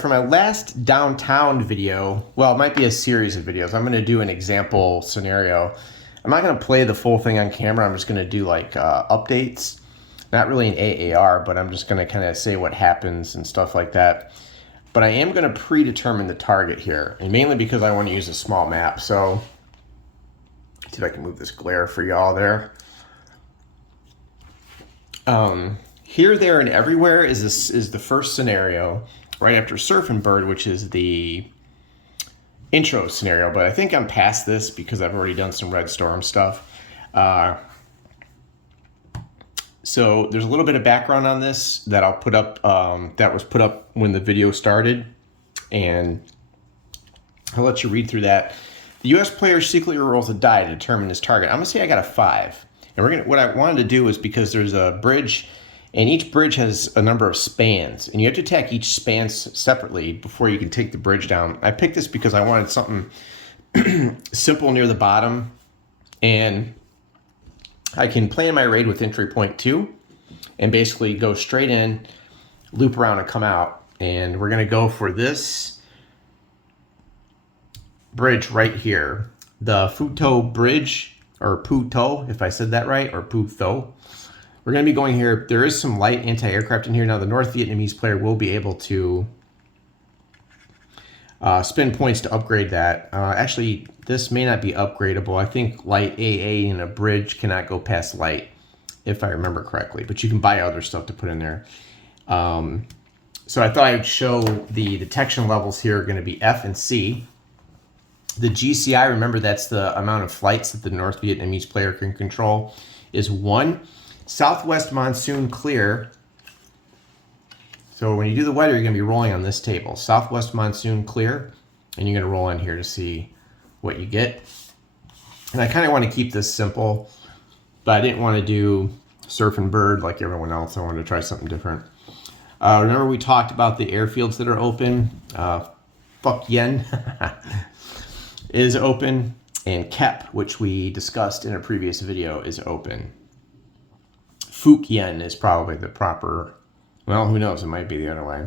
right, for my last downtown video, well, it might be a series of videos. I'm going to do an example scenario. I'm not going to play the full thing on camera. I'm just going to do like updates. Not really an AAR, but I'm just going to kind of say what happens and stuff like that. But I am going to predetermine the target here, and mainly because I want to use a small map. So, see if I can move this glare for y'all there. Here, there, and everywhere is the first scenario, right after Surf and Bird, which is the intro scenario. But I think I'm past this because I've already done some Red Storm stuff. So there's a little bit of background on this that I'll put up, that was put up when the video started, and I'll let you read through that. The U.S. player secretly rolls a die to determine his target. I'm gonna say I got a 5, and what I wanted to do is, because there's a bridge, and each bridge has a number of spans, and you have to attack each span separately before you can take the bridge down. I picked this because I wanted something simple near the bottom, and I can plan my raid with entry point 2 and basically go straight in, loop around, and come out. And we're going to go for this bridge right here, the Futo Bridge, or Puto, if I said that right, or Putho. We're going to be going here. There is some light anti-aircraft in here. Now, the North Vietnamese player will be able to spend points to upgrade that. Actually, this may not be upgradable. I think light AA in a bridge cannot go past light, if I remember correctly. But you can buy other stuff to put in there. So I thought I would show the detection levels here are going to be F and C. The GCI, remember, that's the amount of flights that the North Vietnamese player can control, is 1. Southwest monsoon clear. So when you do the weather, you're going to be rolling on this table. Southwest monsoon clear, and you're going to roll in here to see what you get. And I kind of want to keep this simple, but I didn't want to do Surf and Bird like everyone else. I wanted to try something different. Remember we talked about the airfields that are open. Fuck Yen is open, and Kep, which we discussed in a previous video, is open. Phuc Yen is probably the proper, well, who knows, it might be the other way.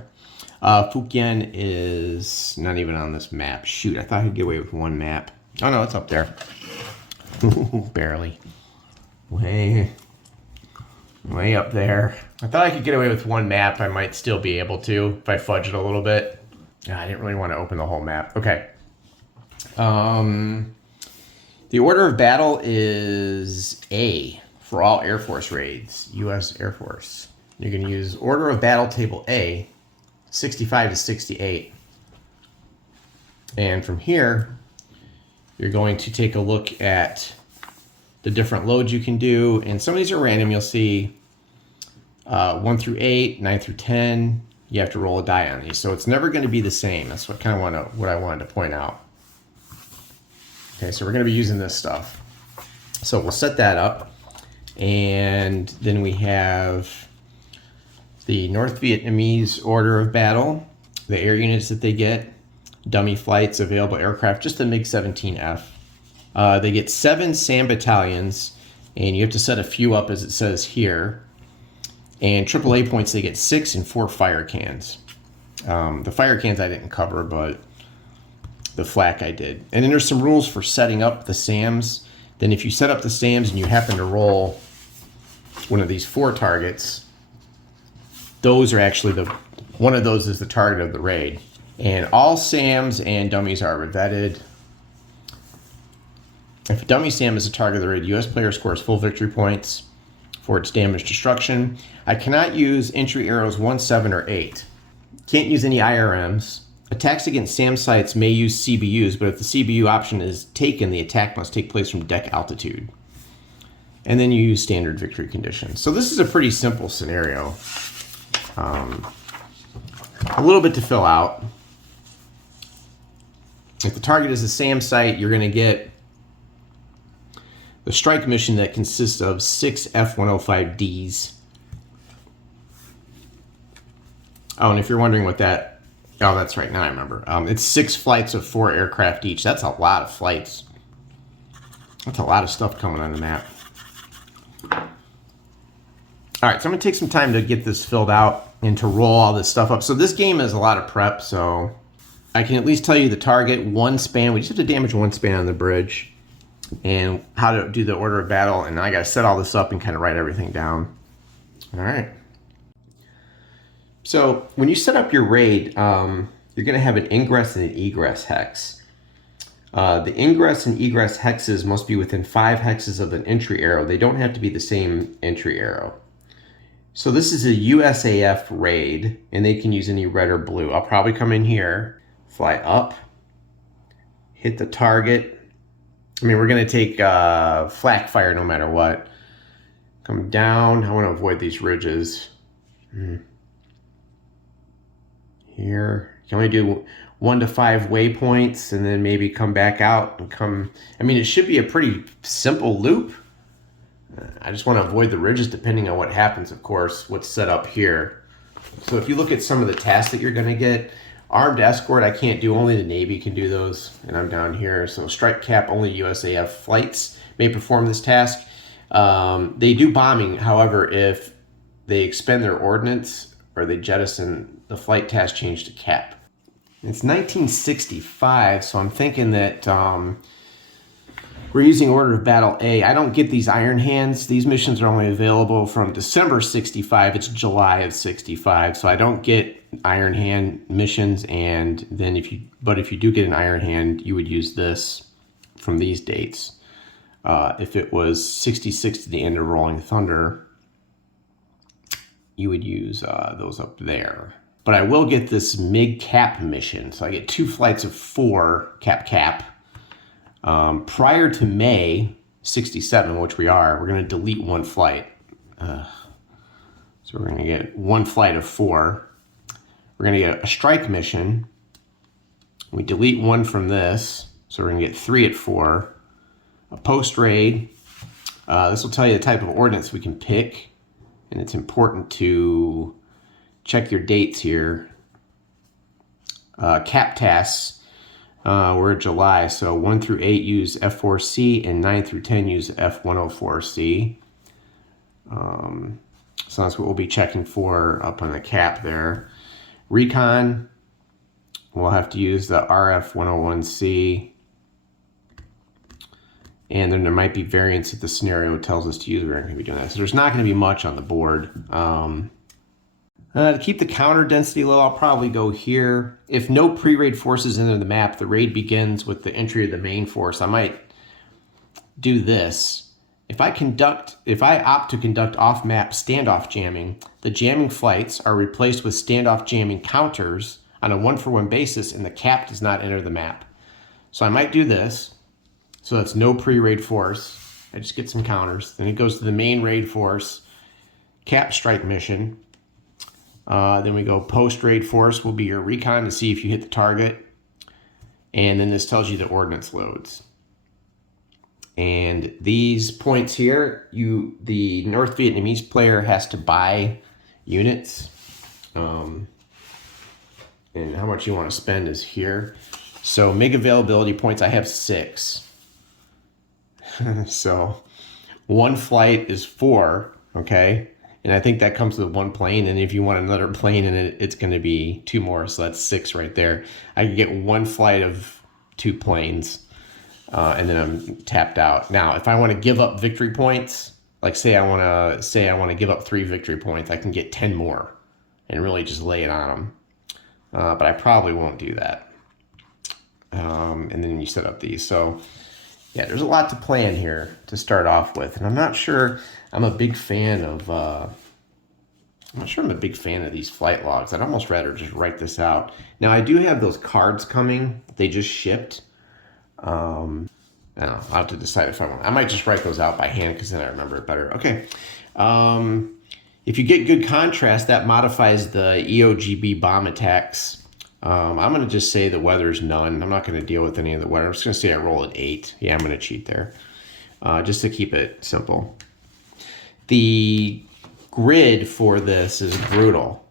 Phuc Yen is not even on this map. Shoot, I thought I could get away with one map. Oh no, it's up there. Barely. Way up there. I thought I could get away with one map. I might still be able to if I fudge it a little bit. I didn't really want to open the whole map. Okay. The order of battle is A for all Air Force raids, U.S. Air Force. You're going to use order of battle table A, 65 to 68. And from here, you're going to take a look at the different loads you can do. And some of these are random. You'll see 1 through 8, 9 through 10. You have to roll a die on these. So it's never going to be the same. That's what I wanted to point out. Okay, so we're going to be using this stuff. So we'll set that up. And then we have the North Vietnamese order of battle, the air units that they get, dummy flights, available aircraft, just the MiG-17F. They get 7 SAM battalions, and you have to set a few up as it says here. And AAA points, they get 6 and 4 fire cans. The fire cans I didn't cover, but the flak I did. And then there's some rules for setting up the SAMs. Then if you set up the SAMs and you happen to roll one of these 4 targets, those are actually one of those is the target of the raid. And all SAMs and dummies are revetted. If a dummy SAM is a target of the raid, U.S. player scores full victory points for its damage destruction. I cannot use entry arrows 1, 7, or 8. Can't use any IRMs. Attacks against SAM sites may use CBUs, but if the CBU option is taken, the attack must take place from deck altitude. And then you use standard victory conditions. So this is a pretty simple scenario. A little bit to fill out. If the target is a SAM site, you're going to get the strike mission that consists of 6 F-105Ds. Oh, and if you're wondering what that... Oh, that's right. Now I remember. It's 6 flights of 4 aircraft each. That's a lot of flights. That's a lot of stuff coming on the map. All right, so I'm going to take some time to get this filled out. and to roll all this stuff up. So this game is a lot of prep, so I can at least tell you the target, one span. We just have to damage one span on the bridge, and how to do the order of battle, and I gotta set all this up and kind of write everything down. All right. So when you set up your raid, you're gonna have an ingress and an egress hex. The ingress and egress hexes must be within 5 hexes of an entry arrow. They don't have to be the same entry arrow. So this is a USAF raid, and they can use any red or blue. I'll probably come in here, fly up, hit the target. I mean, we're gonna take flak fire no matter what. Come down, I wanna avoid these ridges. Here, you can only do 1 to 5 waypoints, and then maybe come back out and come. I mean, it should be a pretty simple loop. I just want to avoid the ridges depending on what happens, of course, what's set up here. So if you look at some of the tasks that you're going to get, armed escort, I can't do, only the Navy can do those, and I'm down here. So strike cap, only USAF flights may perform this task. They do bombing, however, if they expend their ordnance or they jettison, the flight task change to cap. It's 1965, so I'm thinking that we're using Order of Battle A. I don't get these Iron Hands. These missions are only available from December 65. It's July of 65, so I don't get Iron Hand missions. And then if you do get an Iron Hand, you would use this from these dates. If it was 66 to the end of Rolling Thunder, you would use those up there. But I will get this MiG cap mission, so I get 2 flights of 4 cap. Prior to May 67, which we are, we're going to delete 1 flight. So we're going to get 1 flight of 4. We're going to get a strike mission. We delete 1 from this, so we're going to get 3 at 4. A post raid. This will tell you the type of ordnance we can pick, and it's important to check your dates here. Cap tasks. We're July, so 1 through 8 use F4C, and 9 through 10 use F104C. So that's what we'll be checking for up on the cap there. Recon, we'll have to use the RF101C. And then there might be variants that the scenario tells us to use. We're going to be doing that. So there's not going to be much on the board. To keep the counter density low, I'll probably go here. If no pre-raid forces enter the map, the raid begins with the entry of the main force. I might do this. If I opt to conduct off-map standoff jamming, the jamming flights are replaced with standoff jamming counters on a 1-for-1 basis, and the cap does not enter the map. So I might do this. So that's no pre-raid force. I just get some counters. Then it goes to the main raid force, cap strike mission. Then we go post-raid force will be your recon to see if you hit the target. And then this tells you the ordnance loads. And these points here, the North Vietnamese player has to buy units. And how much you want to spend is here. So MiG availability points, I have 6. So 1 flight is 4, okay? And I think that comes with 1 plane, and if you want another plane in it, it's going to be 2 more, so that's 6 right there. I can get 1 flight of 2 planes, and then I'm tapped out. Now, if I want to give up victory points, like say I want to give up 3 victory points, I can get 10 more and really just lay it on them. But I probably won't do that. And then you set up these. So yeah, there's a lot to plan here to start off with, and I'm not sure I'm a big fan of. I'm not sure I'm a big fan of these flight logs. I'd almost rather just write this out. Now I do have those cards coming. They just shipped. I don't know. I'll have to decide if I want. I might just write those out by hand because then I remember it better. Okay. If you get good contrast, that modifies the EOGB bomb attacks. I'm going to just say the weather's none. I'm not going to deal with any of the weather. I'm just going to say I roll at 8. Yeah, I'm going to cheat there. Just to keep it simple. The grid for this is brutal.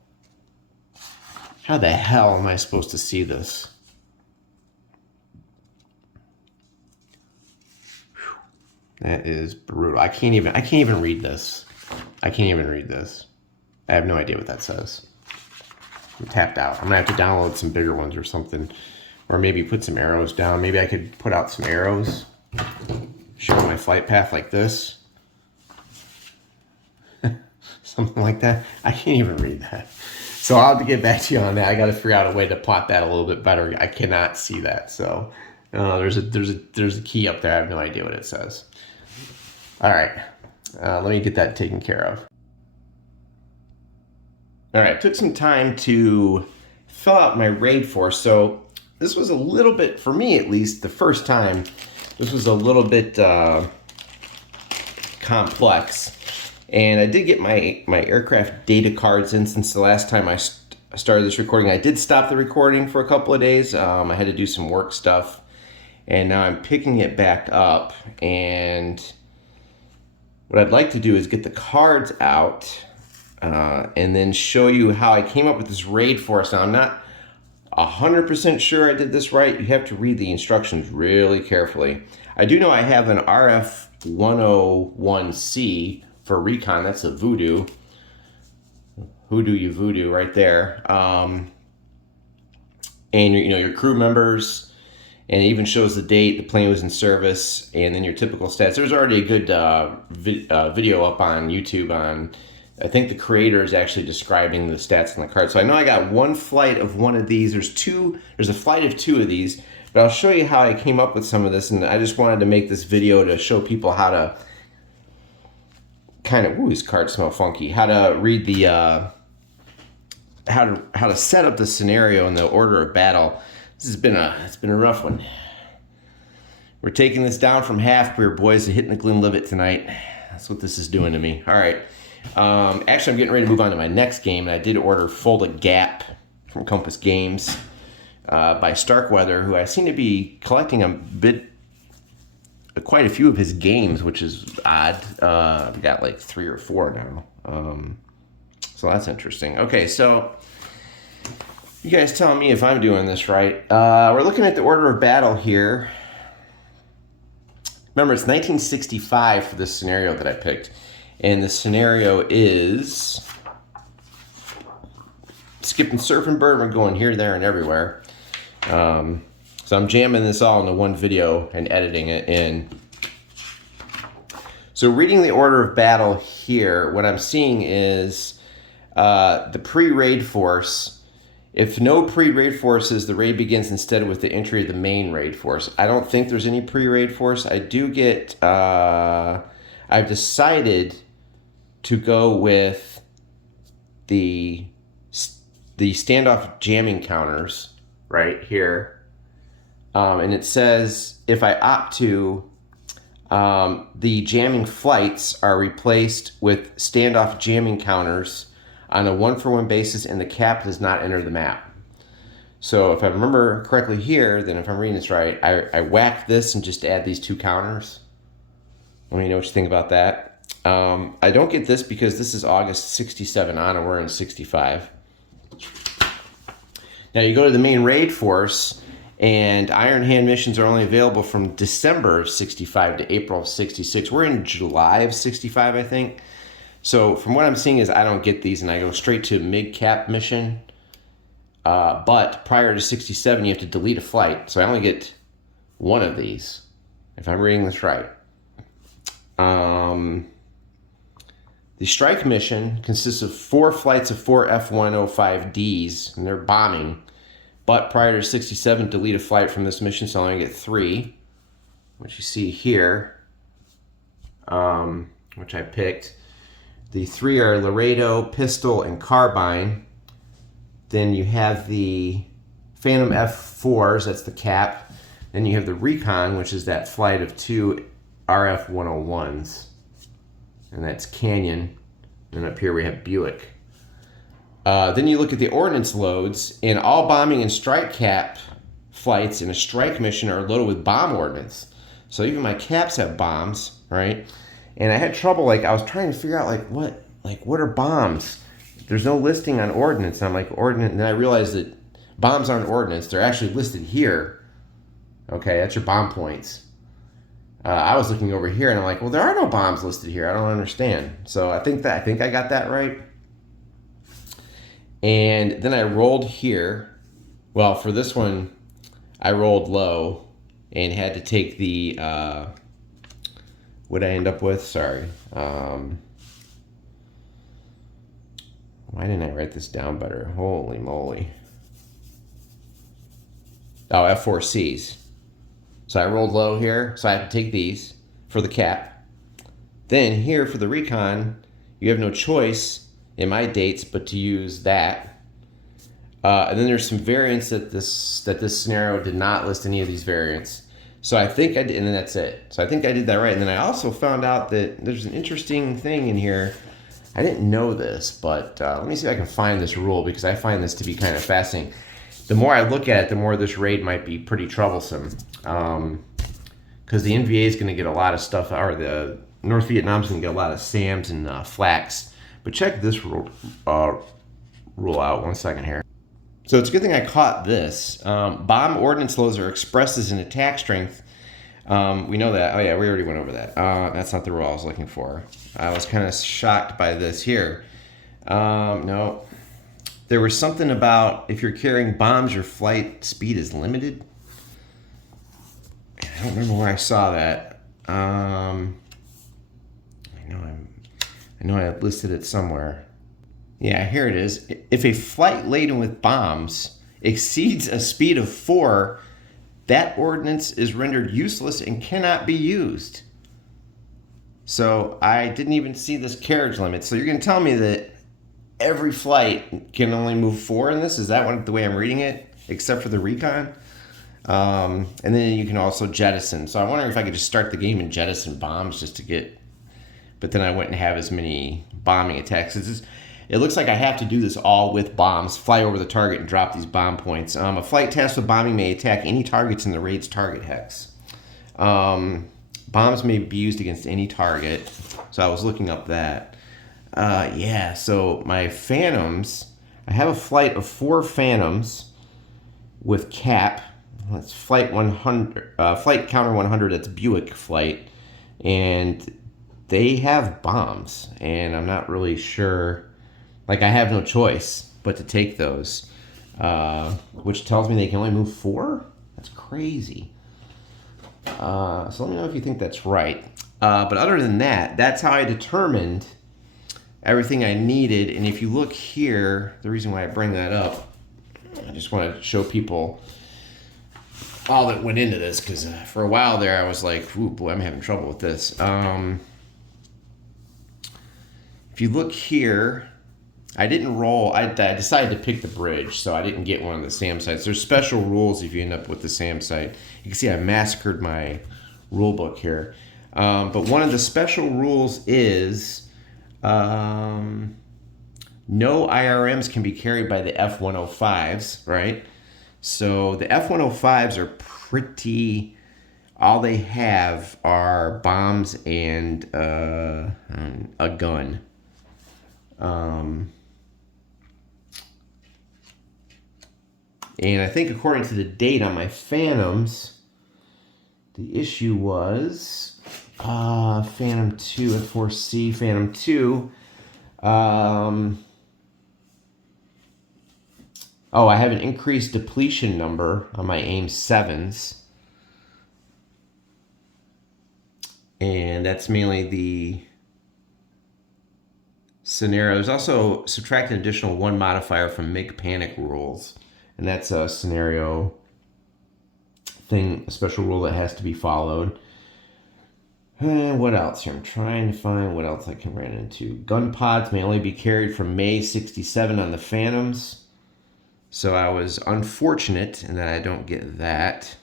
How the hell am I supposed to see this? That is brutal. I can't even read this. I can't even read this. I have no idea what that says. I'm tapped out. I'm gonna have to download some bigger ones or something. Or maybe put some arrows down. Maybe I could put out some arrows. Show my flight path like this. Something like that. I can't even read that. So I'll have to get back to you on that. I got to figure out a way to plot that a little bit better. I cannot see that. So there's a key up there. I have no idea what it says. All right. Let me get that taken care of. All right. Took some time to fill out my raid force. So this was a little bit, for me at least, the first time, this was a little bit complex. And I did get my aircraft data cards in since the last time I started this recording. I did stop the recording for a couple of days. I had to do some work stuff. And now I'm picking it back up. And what I'd like to do is get the cards out and then show you how I came up with this raid force. Now, I'm not 100% sure I did this right. You have to read the instructions really carefully. I do know I have an RF-101C for recon. That's a voodoo. Hoodoo you voodoo right there. And your crew members, and it even shows the date the plane was in service, and then your typical stats. There's already a good video up on YouTube on, I think the creator is actually describing the stats on the card. So I know I got one flight of one of these. There's a flight of two of these, but I'll show you how I came up with some of this, and I just wanted to make this video to show people how to kind of, ooh, these cards smell funky. How to read the, how to set up the scenario and the order of battle. It's been a rough one. We're taking this down from half beer, boys, to hitting the Glenlivet tonight. That's what this is doing to me. All right. Actually, I'm getting ready to move on to my next game, and I did order Folded Gap from Compass Games by Starkweather, who I seem to be collecting quite a few of his games, which is odd. I've got like 3 or 4 now. So that's interesting. Okay, so you guys tell me if I'm doing this right. We're looking at the order of battle here. Remember, it's 1965 for this scenario that I picked. And the scenario is skipping surf and bird. We're going here, there, and everywhere. So I'm jamming this all into one video and editing it in. So reading the order of battle here, what I'm seeing is the pre-raid force. If no pre-raid forces, the raid begins instead with the entry of the main raid force. I don't think there's any pre-raid force. I do get, I've decided to go with the standoff jamming counters right here. And it says if I opt to, the jamming flights are replaced with standoff jamming counters on a 1-for-1 basis, and the cap does not enter the map. So if I remember correctly here, then if I'm reading this right, I whack this and just add these 2 counters. Let me know what you think about that. I don't get this because this is August 67 on, and we're in 65. Now you go to the main raid force, and Iron Hand missions are only available from December of 65 to April of 66. We're in July of 65, I think. So from what I'm seeing is I don't get these, and I go straight to mid-cap mission. But prior to 67, you have to delete a flight. So I only get 1 of these, if I'm reading this right. The strike mission consists of 4 flights of 4 F-105Ds, and they're bombing. But prior to 67, delete a flight from this mission, so I only get 3, which you see here, which I picked. The 3 are Laredo, Pistol, and Carbine. Then you have the Phantom F4s, that's the cap. Then you have the Recon, which is that flight of 2 RF-101s. And that's Canyon. And up here we have Buick. Then you look at the ordnance loads, and all bombing and strike cap flights in a strike mission are loaded with bomb ordnance. So even my caps have bombs, right? And I had trouble, I was trying to figure out, what are bombs? There's no listing on ordnance. And I'm like, ordnance, and then I realized that bombs aren't ordnance. They're actually listed here. Okay, that's your bomb points. I was looking over here, and I'm like, well, there are no bombs listed here. I don't understand. So I think I got that right. And then I rolled here. Well, for this one, I rolled low and had to take the, what I end up with, sorry. Why didn't I write this down better? Holy moly. Oh, F4Cs. So I rolled low here, so I have to take these for the cap. Then here for the recon, you have no choice in my dates but to use that. And then there's some variants that this scenario did not list any of these variants. So I think I did, and then that's it. So I think I did that right. And then I also found out that there's an interesting thing in here. I didn't know this, but let me see if I can find this rule, because I find this to be kind of fascinating. The more I look at it, the more this raid might be pretty troublesome. Because the NVA is going to get a lot of stuff, or the North Vietnam's going to get a lot of SAMs and flax. But check this rule out 1 second here. So it's a good thing I caught this. Bomb ordnance loads are expressed as an attack strength. We know that. Oh yeah, we already went over that. That's not the rule I was looking for. I was kind of shocked by this here. No. There was something about if you're carrying bombs, your flight speed is limited. I don't remember where I saw that. I know I listed it somewhere. Yeah, here it is. If a flight laden with bombs exceeds a speed of 4, that ordnance is rendered useless and cannot be used. So I didn't even see this carriage limit. So you're going to tell me that every flight can only move 4 in this? Is that the way I'm reading it, except for the recon? And then you can also jettison. So I wonder if I could just start the game and jettison bombs just to get... But then I wouldn't have as many bombing attacks. It looks like I have to do this all with bombs. Fly over the target and drop these bomb points. A flight tasked with bombing may attack any targets in the raid's target hex. Bombs may be used against any target. So I was looking up that. Yeah, so my Phantoms, I have a flight of 4 Phantoms with cap. That's flight 100, flight counter 100, that's Buick flight. And they have bombs, and I'm not really sure. Like, I have no choice but to take those, which tells me they can only move 4? That's crazy. So let me know if you think that's right. But other than that, that's how I determined everything I needed. And if you look here, the reason why I bring that up, I just want to show people all that went into this, because for a while there I was like, ooh, boy, I'm having trouble with this. If you look here, I didn't roll. I decided to pick the bridge, so I didn't get one of the SAM sites. There's special rules if you end up with the SAM site. You can see I massacred my rule book here. But one of the special rules is no IRMs can be carried by the F-105s, right? So the F-105s are pretty... All they have are bombs and a gun. And I think according to the date on my Phantoms, the issue was Phantom 2 F4C, Phantom 2. Oh, I have an increased depletion number on my AIM 7s. And that's mainly the scenario. There's also subtract an additional 1 modifier from make panic rules. And that's a scenario thing, a special rule that has to be followed. And what else here? I'm trying to find what else I can run into. Gun pods may only be carried from May 67 on the Phantoms. So I was unfortunate in that I don't get that.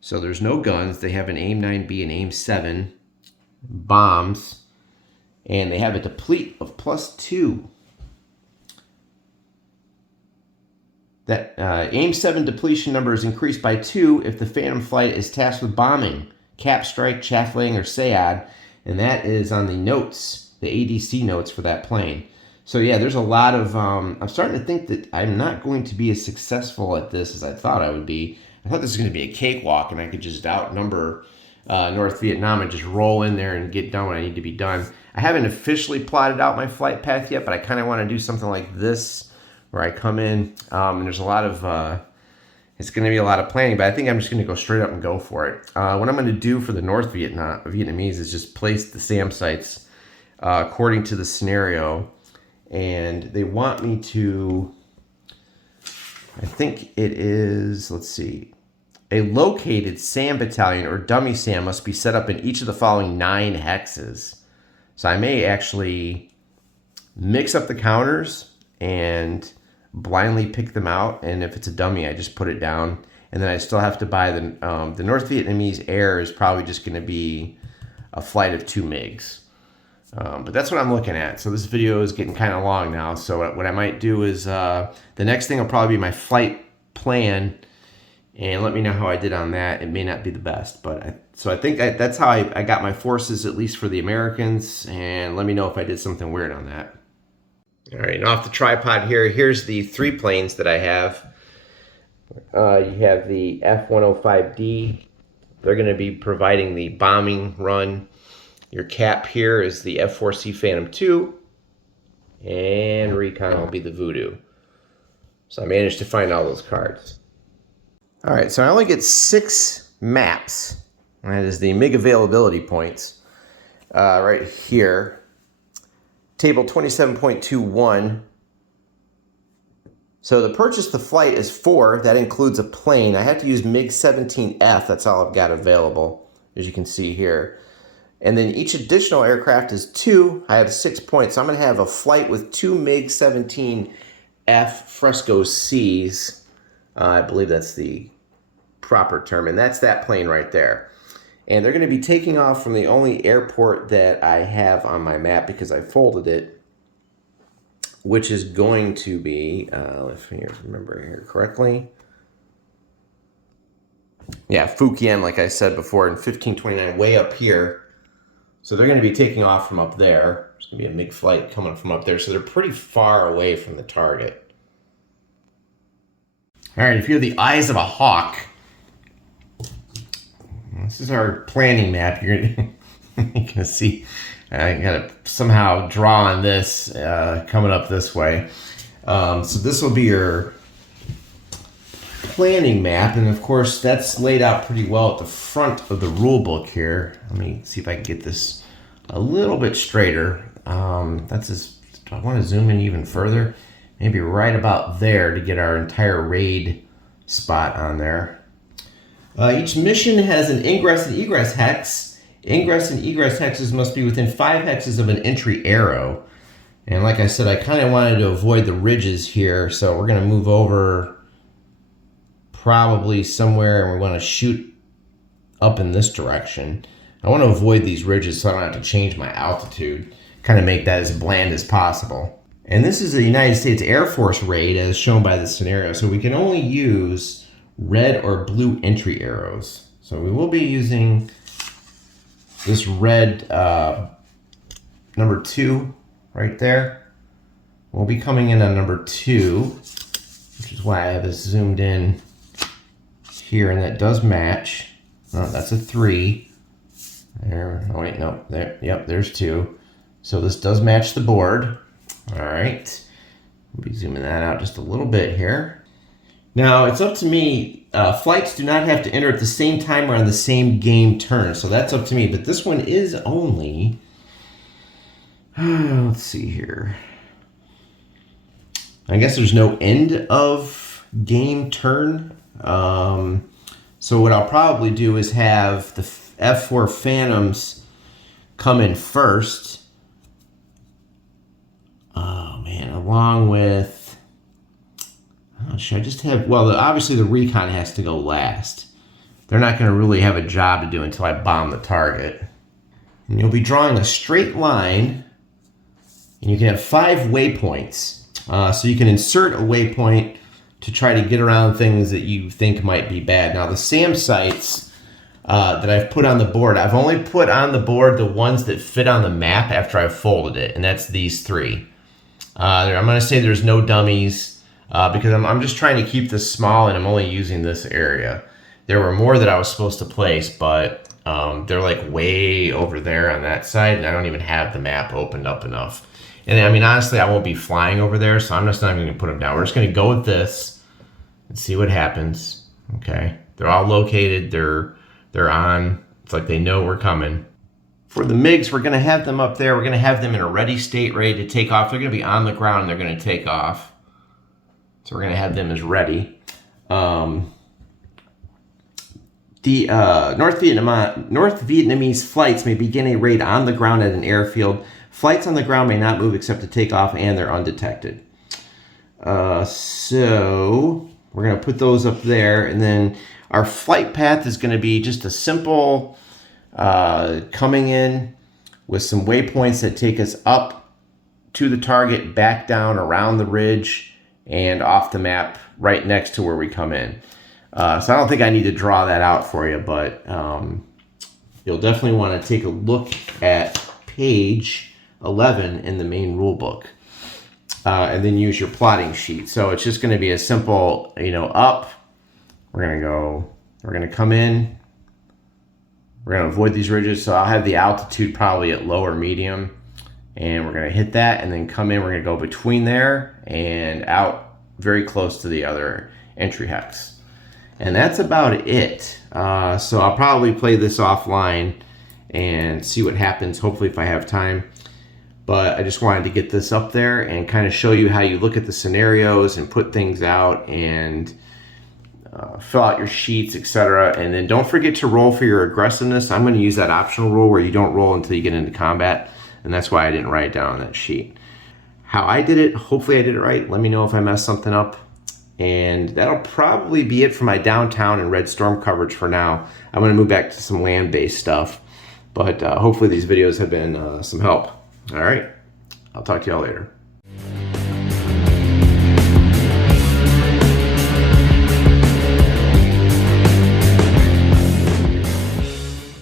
So there's no guns. They have an AIM 9B and AIM 7 bombs. And they have a deplete of +2. That AIM 7 depletion number is increased by 2 if the Phantom flight is tasked with bombing, cap strike, chaff laying, or SAAD. And that is on the notes, the ADC notes for that plane. So yeah, there's a lot of... I'm starting to think that I'm not going to be as successful at this as I thought I would be. I thought this was going to be a cakewalk and I could just outnumber North Vietnam and just roll in there and get done what I need to be done. I haven't officially plotted out my flight path yet, but I kind of want to do something like this, where I come in, and there's a lot of, it's going to be a lot of planning, but I think I'm just going to go straight up and go for it. What I'm going to do for the North Vietnamese is just place the SAM sites according to the scenario, and they want me to, I think it is, let's see, a located SAM battalion or dummy SAM must be set up in each of the following 9 hexes. So I may actually mix up the counters and blindly pick them out, and if it's a dummy, I just put it down. And then I still have to buy the North Vietnamese Air is probably just going to be a flight of 2 MiGs. But that's what I'm looking at. So this video is getting kind of long now. So what I might do is the next thing will probably be my flight plan, and let me know how I did on that. It may not be the best, but I think that's how I got my forces, at least for the Americans, and let me know if I did something weird on that. All right, and off the tripod here, here's the 3 planes that I have. You have the F-105D. They're going to be providing the bombing run. Your cap here is the F-4C Phantom II, and recon will be the Voodoo. So I managed to find all those cards. All right, so I only get 6 maps. That is the MiG availability points right here. Table 27.21. So to purchase the flight is 4. That includes a plane. I have to use MiG-17F. That's all I've got available, as you can see here. And then each additional aircraft is 2. I have 6 points. So I'm going to have a flight with 2 MiG-17F Fresco Cs. I believe that's the proper term. And that's that plane right there. And they're going to be taking off from the only airport that I have on my map because I folded it, which is going to be, if I remember here correctly, yeah, Phu Quien, like I said before, in 1529, way up here. So they're going to be taking off from up there. There's going to be a MiG flight coming from up there, so they're pretty far away from the target. All right, if you're the eyes of a hawk, this is our planning map. You're gonna see. I gotta somehow draw on this coming up this way. So this will be your planning map, and of course that's laid out pretty well at the front of the rule book here. Let me see if I can get this a little bit straighter. That's as, do I want to zoom in even further? Maybe right about there to get our entire raid spot on there. Each mission has an ingress and egress hex. Ingress and egress hexes must be within 5 hexes of an entry arrow. And like I said, I kind of wanted to avoid the ridges here, so we're going to move over probably somewhere, and we want to shoot up in this direction. I want to avoid these ridges so I don't have to change my altitude, kind of make that as bland as possible. And this is a United States Air Force raid as shown by the scenario, so we can only use red or blue entry arrows. So we will be using this red number 2 right there. We'll be coming in on number 2, which is why I have this zoomed in here, and that does match. Oh, that's a 3. There, oh wait, no, there, yep, there's 2. So this does match the board. All right, we'll be zooming that out just a little bit here. Now, it's up to me. Flights do not have to enter at the same time or on the same game turn, so that's up to me. But this one is only, let's see here. I guess there's no end of game turn. So what I'll probably do is have the F4 Phantoms come in first. Oh man, along with, should I just have, well, obviously the recon has to go last. They're not going to really have a job to do until I bomb the target. And you'll be drawing a straight line, and you can have 5 waypoints. So you can insert a waypoint to try to get around things that you think might be bad. Now the SAM sites that I've put on the board, I've only put on the board the ones that fit on the map after I've folded it, and that's these 3. I'm going to say there's no dummies because I'm just trying to keep this small, and I'm only using this area. There were more that I was supposed to place, but They're like way over there on that side, and I don't even have the map opened up enough. And I mean, honestly, I won't be flying over there, so I'm just not even going to put them down. We're just going to go with this and see what happens. Okay, they're all located. They're on. It's like they know we're coming. For the MiGs, we're going to have them up there. We're going to have them in a ready state, ready to take off. They're going to be on the ground, and they're going to take off. So we're going to have them as ready. The North Vietnamese flights may begin a raid on the ground at an airfield. Flights on the ground may not move except to take off, and they're undetected. So we're going to put those up there, and then our flight path is going to be just a simple coming in with some waypoints that take us up to the target, back down around the ridge, and off the map right next to where we come in. So I don't think I need to draw that out for you, but you'll definitely want to take a look at page 11 in the main rule book, and then use your plotting sheet. So it's just going to be a simple, up. We're going to come in. We're going to avoid these ridges. So I'll have the altitude probably at low or medium, and we're going to hit that and then come in. We're going to go between there and out very close to the other entry hex. And that's about it. So I'll probably play this offline and see what happens, hopefully if I have time. But I just wanted to get this up there and kind of show you how you look at the scenarios and put things out and fill out your sheets, etc. And then don't forget to roll for your aggressiveness. I'm going to use that optional rule where you don't roll until you get into combat. And that's why I didn't write it down on that sheet. How I did it, hopefully I did it right. Let me know if I messed something up. And that'll probably be it for my downtown and Red Storm coverage for now. I'm going to move back to some land-based stuff. But hopefully these videos have been some help. All right. I'll talk to y'all later.